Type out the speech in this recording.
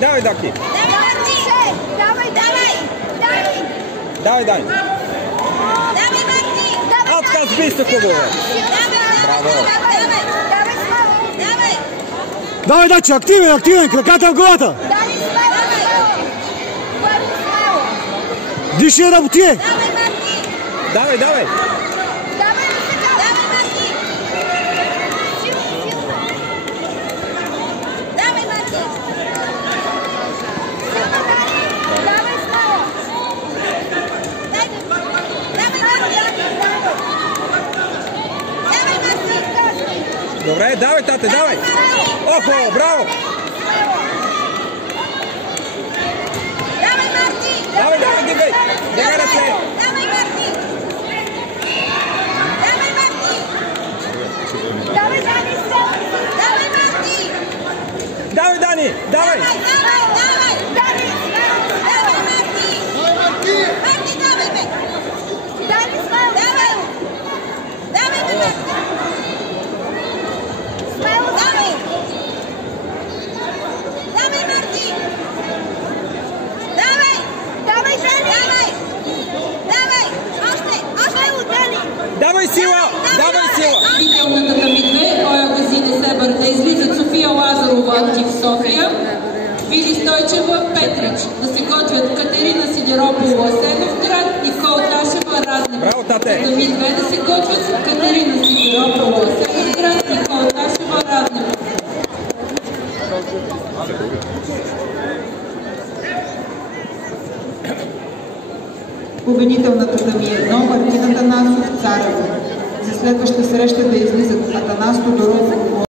Давай, Даки! Давай! Давай, Дани! Отказ бийте хубаво! Браво! Давай, Дачо, активен, краката в главата! Диши, работи! Давай! Добре, давай, тате, давай! Охо, браво! Давай, дигай! Дигай ръце! Давай, Дани! Давай! Давай сила! Вителната ми 2, Оя Газини Себър, да излизат София Лазарова актив София, Вили Стойчева Петрич, да се готвят Катерина Сидеропова Асеновград, Никол Ташева Раднев. Браво, тате! Да ми 2 да се готвят Катерина Сидеропова Асеновград, Никол Ташева Раднев. Победителната ми 1, Мартина Танасов Царева. За следваща среща да